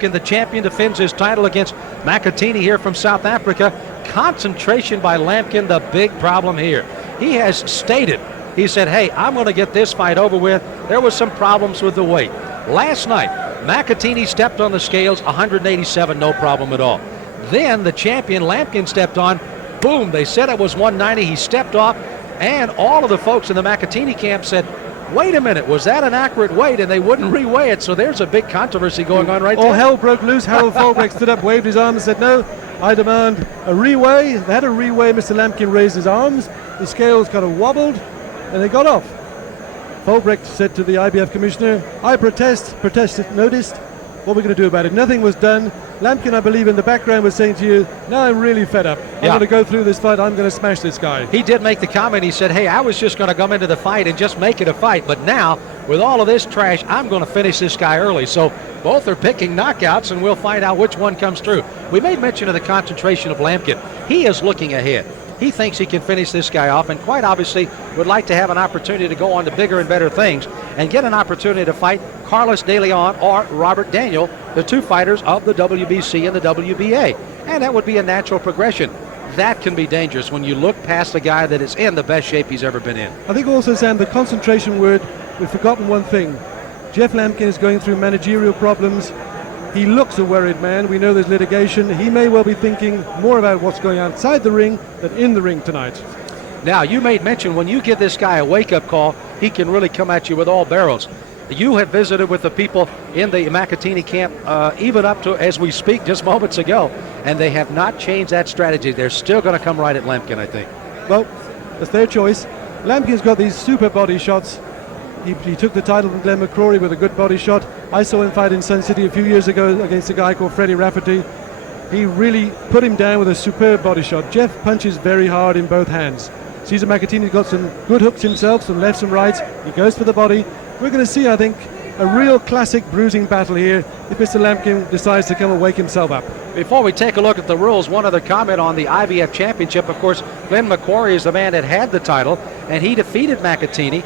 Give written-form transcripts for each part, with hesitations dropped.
Lampkin, the champion, defends his title against Makhathini here from South Africa. Concentration by Lampkin, the big problem here. He has stated, he said, hey, I'm going to get this fight over with. There was some problems with the weight. Last night, Makhathini stepped on the scales, 187, no problem at all. Then the champion, Lampkin, stepped on. Boom, they said it was 190. He stepped off, and all of the folks in the Makhathini camp said, wait a minute, was that an accurate weight? And they wouldn't reweigh it, so there's a big controversy going on right there. All hell broke loose. Harold Volbrecht stood up, waved his arm and said, no, I demand a reweigh. They had a reweigh. Mr. Lampkin raised his arms. The scales kind of wobbled, and they got off. Volbrecht said to the IBF commissioner, I protest noticed. What we're going to do about it? Nothing was done. Lampkin, I believe, in the background was saying to you, now I'm really fed up. I'm going to go through this fight. I'm going to smash this guy. He did make the comment. He said, hey, I was just going to come into the fight and just make it a fight. But now, with all of this trash, I'm going to finish this guy early. So both are picking knockouts, and we'll find out which one comes through. We made mention of the concentration of Lampkin. He is looking ahead. He thinks he can finish this guy off, and quite obviously would like to have an opportunity to go on to bigger and better things and get an opportunity to fight Carlos De Leon or Robert Daniel, the two fighters of the WBC and the WBA. And that would be a natural progression. That can be dangerous when you look past a guy that is in the best shape he's ever been in. I think also, Sam, the concentration word, we've forgotten one thing. Jeff Lampkin is going through managerial problems. He looks a worried man. We know there's litigation. He may well be thinking more about what's going on outside the ring than in the ring tonight. Now, you made mention when you give this guy a wake-up call, he can really come at you with all barrels. You have visited with the people in the Makhathini camp even up to as we speak just moments ago, and they have not changed that strategy. They're still going to come right at Lampkin, I think. Well, that's their choice. Lampkin's got these super body shots. He took the title from Glenn McCrory with a good body shot. I saw him fight in Sun City a few years ago against a guy called Freddie Rafferty. He really put him down with a superb body shot. Jeff punches very hard in both hands. Siza Makhathini's got some good hooks himself, some lefts and rights. He goes for the body. We're going to see, I think, a real classic bruising battle here if Mr. Lampkin decides to come and wake himself up. Before we take a look at the rules, one other comment on the IBF Championship. Of course, Glenn McCrory is the man that had the title, and he defeated Makhathini.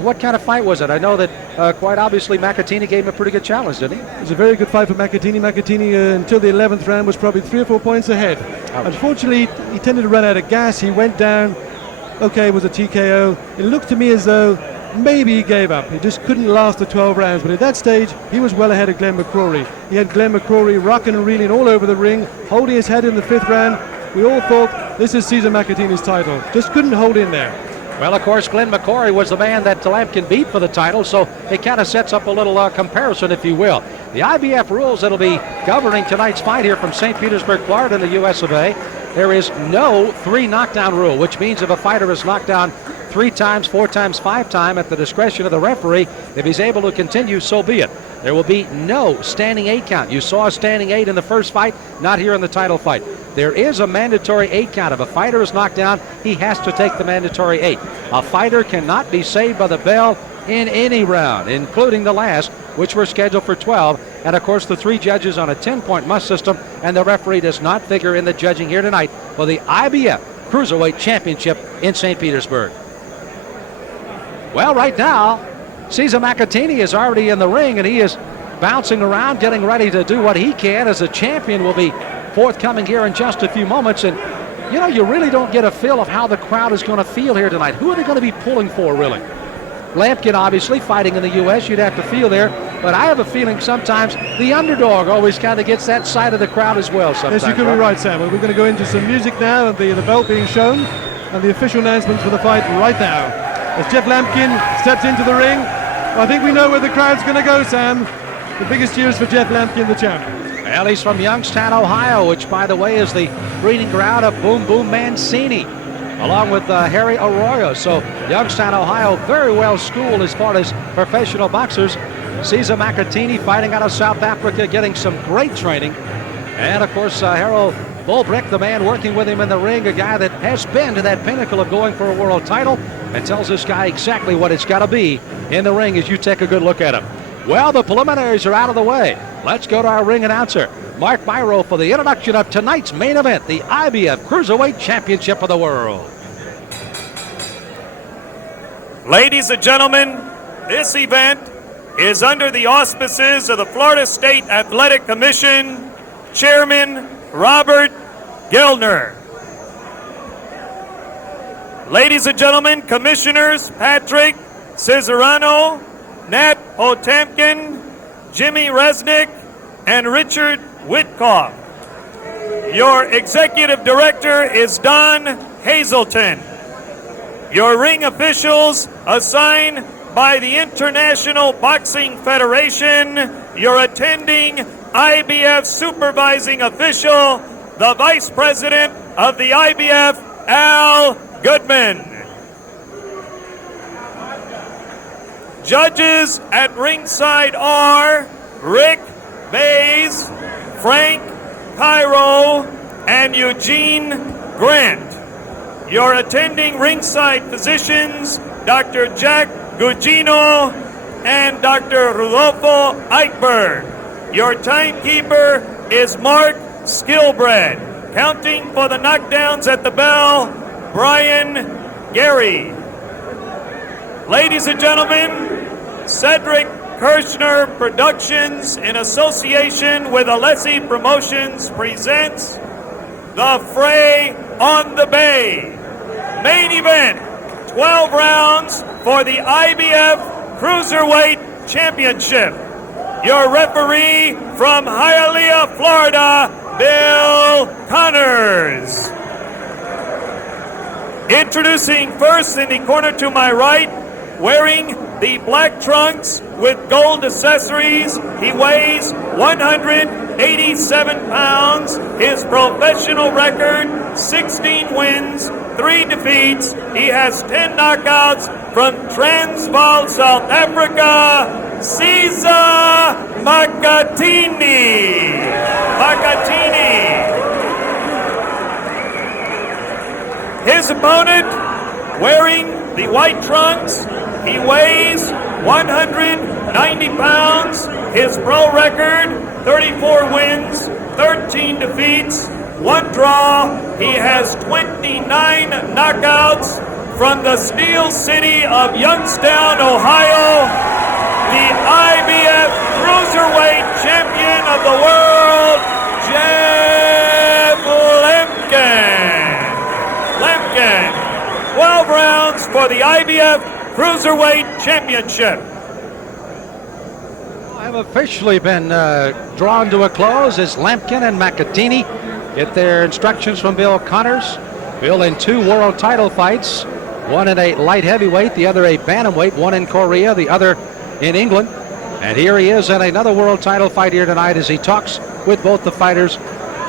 What kind of fight was it? I know that quite obviously Makhathini gave him a pretty good challenge, didn't he? It was a very good fight for Makhathini. Makhathini, until the 11th round, was probably 3 or 4 points ahead. Ouch. Unfortunately, he tended to run out of gas. He went down. Okay, it was a TKO. It looked to me as though maybe he gave up. He just couldn't last the 12 rounds. But at that stage, he was well ahead of Glenn McCrory. He had Glenn McCrory rocking and reeling all over the ring, holding his head in the 5th round. We all thought this is Siza Makhathini's title. Just couldn't hold in there. Well, of course, Glenn McCrory was the man that Lampkin beat for the title, so it kind of sets up a little comparison, if you will. The IBF rules that'll be governing tonight's fight here from St. Petersburg, Florida, in the U.S. of A. There is no 3 knockdown rule, which means if a fighter is knocked down 3 times, 4 times, 5 times at the discretion of the referee, if he's able to continue, so be it. There will be no standing 8 count. You saw a standing 8 in the first fight, not here in the title fight. There is a mandatory 8 count. If a fighter is knocked down, he has to take the mandatory 8. A fighter cannot be saved by the bell in any round, including the last, which were scheduled for 12. And of course, the 3 judges on a 10-point must system, and the referee does not figure in the judging here tonight for the IBF Cruiserweight Championship in St. Petersburg. Well, right now, Siza Makhathini is already in the ring, and he is bouncing around, getting ready to do what he can as a champion will be forthcoming here in just a few moments. And, you know, you really don't get a feel of how the crowd is going to feel here tonight. Who are they going to be pulling for, really? Lampkin, obviously, fighting in the U.S., you'd have to feel there. But I have a feeling sometimes the underdog always kind of gets that side of the crowd as well sometimes. Yes, you could be right, Sam. We're going to go into some music now, and the belt being shown, and the official announcement for the fight right now. As Jeff Lampkin steps into the ring, I think we know where the crowd's going to go, Sam. The biggest cheers for Jeff Lampkin, the champ. Well, he's from Youngstown, Ohio, which, by the way, is the breeding ground of Boom Boom Mancini, along with Harry Arroyo. So Youngstown, Ohio, very well schooled as far as professional boxers. Siza Makhathini fighting out of South Africa, getting some great training. And, of course, Harold Volbrecht, the man working with him in the ring, a guy that has been to that pinnacle of going for a world title and tells this guy exactly what it's got to be in the ring as you take a good look at him. Well, the preliminaries are out of the way. Let's go to our ring announcer, Mark Byro, for the introduction of tonight's main event, the IBF Cruiserweight Championship of the World. Ladies and gentlemen, this event is under the auspices of the Florida State Athletic Commission, Chairman Robert Gellner. Ladies and gentlemen, Commissioners Patrick Cesarano, Nat Potamkin, Jimmy Resnick, and Richard Witkoff. Your Executive Director is Don Hazelton. Your ring officials assigned by the International Boxing Federation, your attending IBF supervising official, the Vice President of the IBF, Al Goodman. Judges at ringside are Rick Bays, Frank Cairo, and Eugene Grant. Your attending ringside physicians, Dr. Jack Gugino and Dr. Rodolfo Eichberg. Your timekeeper is Mark Skillbred. Counting for the knockdowns at the bell, Brian Gary. Ladies and gentlemen, Cedric Kirshner Productions, in association with Alessi Promotions, presents The Fray on the Bay. Main event, 12 rounds for the IBF Cruiserweight Championship. Your referee from Hialeah, Florida, Bill Connors. Introducing first in the corner to my right, wearing the black trunks with gold accessories, he weighs 187 pounds. His professional record, 16 wins, 3 defeats. He has 10 knockouts from Transvaal, South Africa, Siza Makhathini. His opponent, wearing the white trunks, he weighs 190 pounds. His pro record, 34 wins, 13 defeats, 1 draw. He has 29 knockouts from the Steel City of Youngstown, Ohio, the IBF Cruiserweight Champion of the World, Jeff Lampkin. 12 rounds for the IBF Cruiserweight Championship. Have officially been drawn to a close as Lampkin and Makhathini get their instructions from Bill Connors. Bill in 2 world title fights, one in a light heavyweight, the other a bantamweight, one in Korea, the other in England. And here he is in another world title fight here tonight as he talks with both the fighters.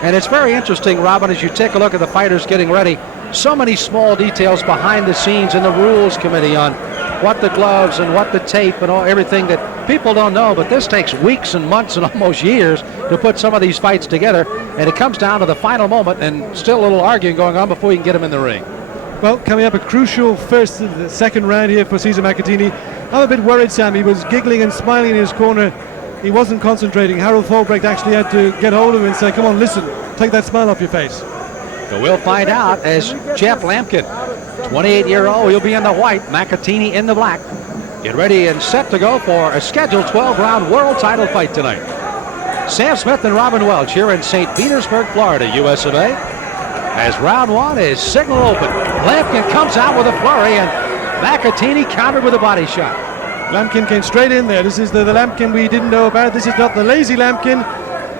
And it's very interesting, Robin, as you take a look at the fighters getting ready. So many small details behind the scenes in the rules committee on what the gloves and what the tape and everything that people don't know, but this takes weeks and months and almost years to put some of these fights together, and it comes down to the final moment and still a little arguing going on before you can get him in the ring. Well, coming up a crucial second round here for Siza Makhathini. I'm a bit worried, Sam. He was giggling and smiling in his corner. He wasn't concentrating. Harold Fulbrecht actually had to get hold of him and say, come on, listen, take that smile off your face. So we'll find out as Jeff Lampkin, 28-year-old, he'll be in the white, Makhathini in the black. Get ready and set to go for a scheduled 12-round world title fight tonight. Sam Smith and Robin Welch here in St. Petersburg, Florida, US of A. As round 1 is signal open. Lampkin comes out with a flurry and Makhathini countered with a body shot. Lampkin came straight in there. This is the Lampkin we didn't know about. This is not the lazy Lampkin.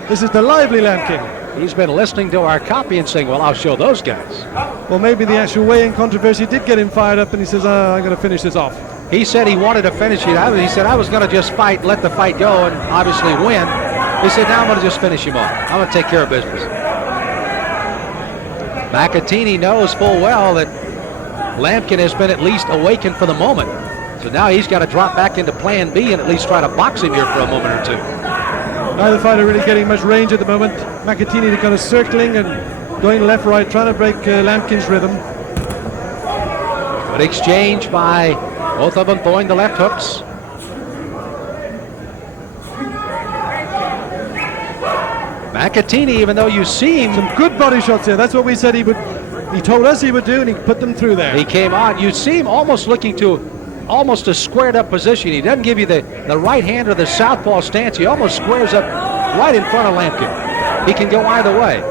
This is the lively Lampkin. He's been listening to our copy and saying, well, I'll show those guys. Well, maybe the actual weigh-in controversy did get him fired up, and he says, I'm going to finish this off. He said he wanted to finish it out. He said, I was going to just fight, let the fight go, and obviously win. He said, now I'm going to just finish him off. I'm going to take care of business. Makhathini knows full well that Lampkin has been at least awakened for the moment. So now he's got to drop back into plan B and at least try to box him here for a moment or two. Neither fighter really getting much range at the moment. Makhathini kind of circling and going left, right, trying to break Lampkin's rhythm. Good exchange by both of them throwing the left hooks. Makhathini, even though you see him... Some good body shots here. That's what we said he would... He told us he would do, and he put them through there. He came on. You see him almost looking to almost a squared up position. He doesn't give you the right hand or the southpaw stance. He almost squares up right in front of Lampkin. He can go either way.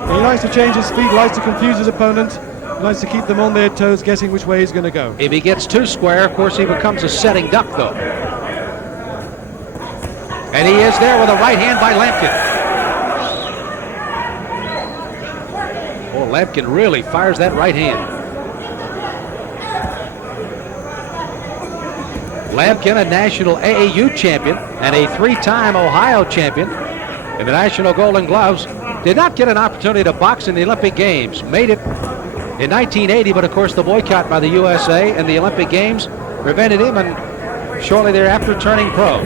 He likes to change his feet, likes to confuse his opponent, likes to keep them on their toes, guessing which way he's going to go. If he gets too square, of course, he becomes a setting duck, though. And he is there with a right hand by Lampkin. Oh, Lampkin really fires that right hand. Lampkin, a national AAU champion and a 3-time Ohio champion in the National Golden Gloves, did not get an opportunity to box in the Olympic Games. Made it in 1980, but of course the boycott by the USA and the Olympic Games prevented him, and shortly thereafter turning pro.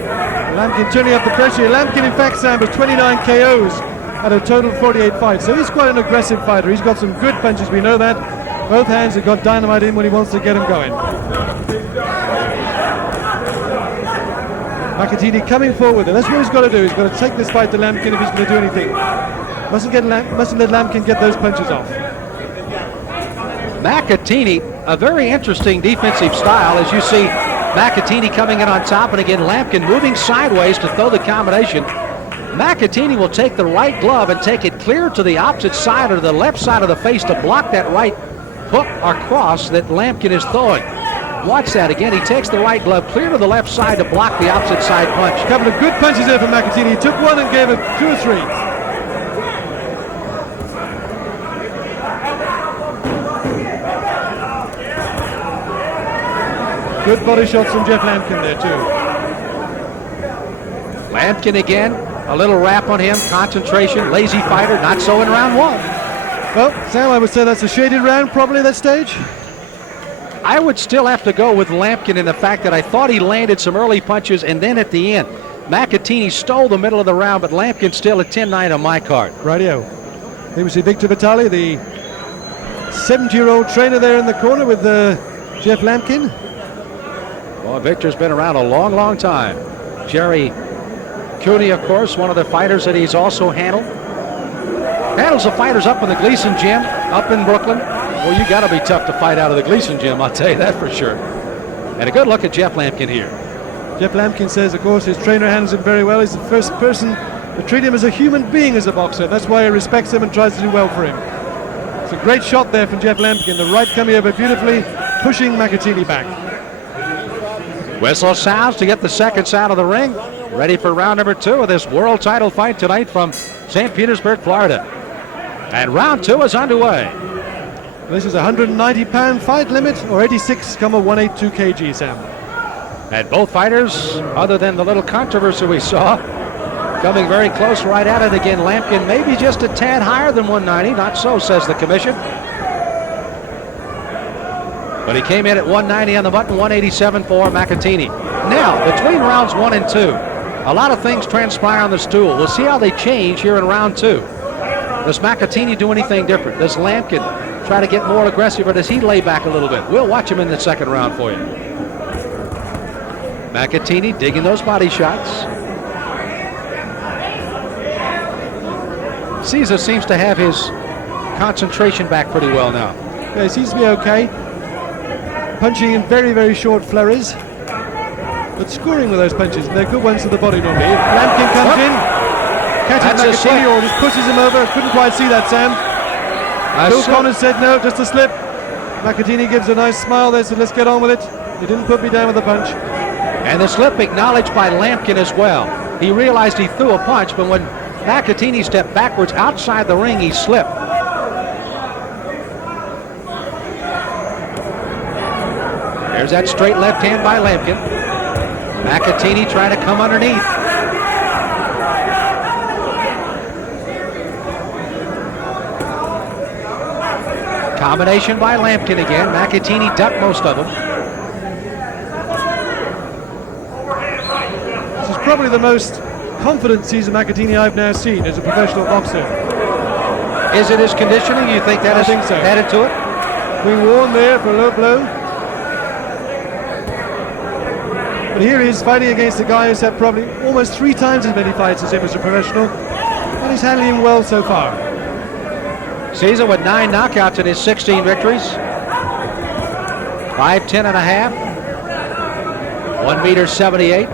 Lampkin turning up the pressure. Lampkin, in fact, Sam, has 29 KOs out of total 48 fights. So he's quite an aggressive fighter. He's got some good punches, we know that. Both hands have got dynamite in when he wants to get them going. Makhathini coming forward, and that's what he's got to do. He's got to take this fight to Lampkin if he's going to do anything. Mustn't let Lampkin get those punches off. Makhathini, a very interesting defensive style, as you see Makhathini coming in on top, and again Lampkin moving sideways to throw the combination. Makhathini will take the right glove and take it clear to the opposite side or the left side of the face to block that right hook or cross that Lampkin is throwing. Watch that again. He takes the right glove clear to the left side to block the opposite side punch. A couple of good punches there from Makhathini. He took one and gave it 2 or 3. Good body shots from Jeff Lampkin there too. Lampkin again, a little wrap on him, concentration, lazy fighter, not so in round 1. Well, Sam, I would say that's a shaded round probably at that stage. I would still have to go with Lampkin in the fact that I thought he landed some early punches, and then at the end, Makhathini stole the middle of the round, but Lampkin still a 10-9 on my card. Rightio. Here we see Victor Vitali, the 70-year-old trainer there in the corner with Jeff Lampkin. Well, Victor's been around a long, long time. Jerry Cooney, of course, one of the fighters that he's also handled. Handles the fighters up in the Gleason Gym, up in Brooklyn. Well, you got to be tough to fight out of the Gleason Gym, I'll tell you that for sure. And a good look at Jeff Lampkin here. Jeff Lampkin says, of course, his trainer handles him very well. He's the first person to treat him as a human being as a boxer. That's why he respects him and tries to do well for him. It's a great shot there from Jeff Lampkin. The right coming over beautifully, pushing Makhathini back. Whistle sounds to get the seconds out of the ring. Ready for round number 2 of this world title fight tonight from St. Petersburg, Florida. And round 2 is underway. This is a 190-pound fight limit, or 86,182 kg, Sam. And both fighters, other than the little controversy we saw, coming very close right at it again. Lampkin maybe just a tad higher than 190. Not so, says the commission. But he came in at 190 on the button, 187 for Makhathini. Now, between rounds 1 and 2, a lot of things transpire on the stool. We'll see how they change here in round 2. Does Makhathini do anything different? Does Lampkin try to get more aggressive, or does he lay back a little bit? We'll watch him in the second round for you. Makhathini digging those body shots. Siza seems to have his concentration back pretty well now. Yeah, he seems to be okay. Punching in very, very short flurries, but scoring with those punches. They're good ones to the body normally. If Lampkin comes in, catches Makhathini or just pushes him over. Couldn't quite see that, Sam. Bill Connors said no, just a slip. Makhathini gives a nice smile there, said let's get on with it. He didn't put me down with a punch. And the slip acknowledged by Lampkin as well. He realized he threw a punch, but when Makhathini stepped backwards outside the ring, he slipped. There's that straight left hand by Lampkin. Makhathini trying to come underneath. Combination by Lampkin again. Makhathini ducked most of them. This is probably the most confident Siza Makhathini I've now seen as a professional boxer. Is it his conditioning? You think that has added to it? Being worn there for a low blow. But here he is fighting against a guy who's had probably almost 3 times as many fights as him as a professional. And he's handling him well so far. Siza with 9 knockouts in his 16 victories. 5'10 and a half. 1.78 m.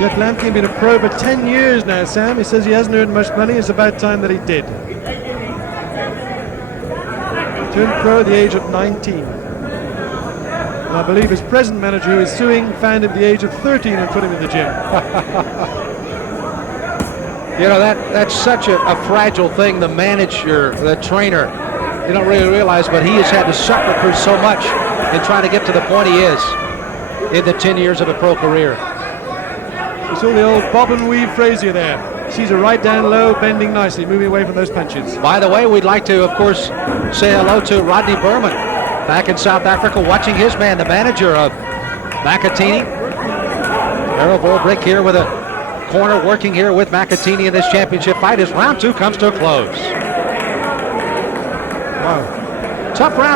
Jet Lampkin been a pro for 10 years now, Sam. He says he hasn't earned much money. It's about time that he did. Turned pro at the age of 19. And I believe his present manager, who is suing, found him at the age of 13 and put him in the gym. You know, that's such a fragile thing. The manager, the trainer, you don't really realize, but he has had to suffer through so much in trying to get to the point he is in the 10 years of a pro career. You saw the old bob and weave Frazier there. Siza right down low, bending nicely, moving away from those punches. By the way, we'd like to, of course, say hello to Rodney Berman back in South Africa, watching his man, the manager of Makhathini. Errol Volbrick here with a corner, working here with Makhathini in this championship fight as round 2 comes to a close. Wow. Tough round.